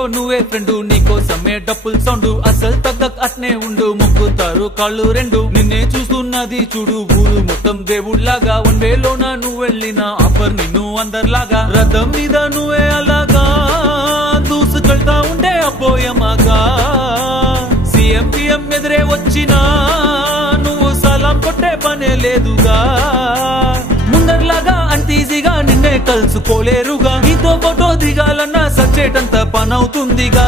hero నువ్వే friend నీకోసమే డప్పుల్ sound అసలు తగ్గక అట్నే ఉండు మొక్కుతారు కాళ్ళు రెండు నిన్నే చూస్తున్నది చూడు ఊరు మొత్తం దేవుళ్లాగా వన్ వేలోన నువ్వు వెళ్ళిన ఆఫర్ నిన్ను అందరిలాగా రథం మీద నువ్వే అలాగా దూసుకెళ్తా ఉంటే అపోయమాగా సీఎం పిఎం ఎదురే వచ్చినా నువ్వు సలాం కొట్టే పనే లేదుగా ముందర్లాగా అంత ఈజీగా నిన్నే కలుసుకోలేరుగా నీతో ఫోటో దిగాలన్నా సచ్చేటంత పనవుతుందిగా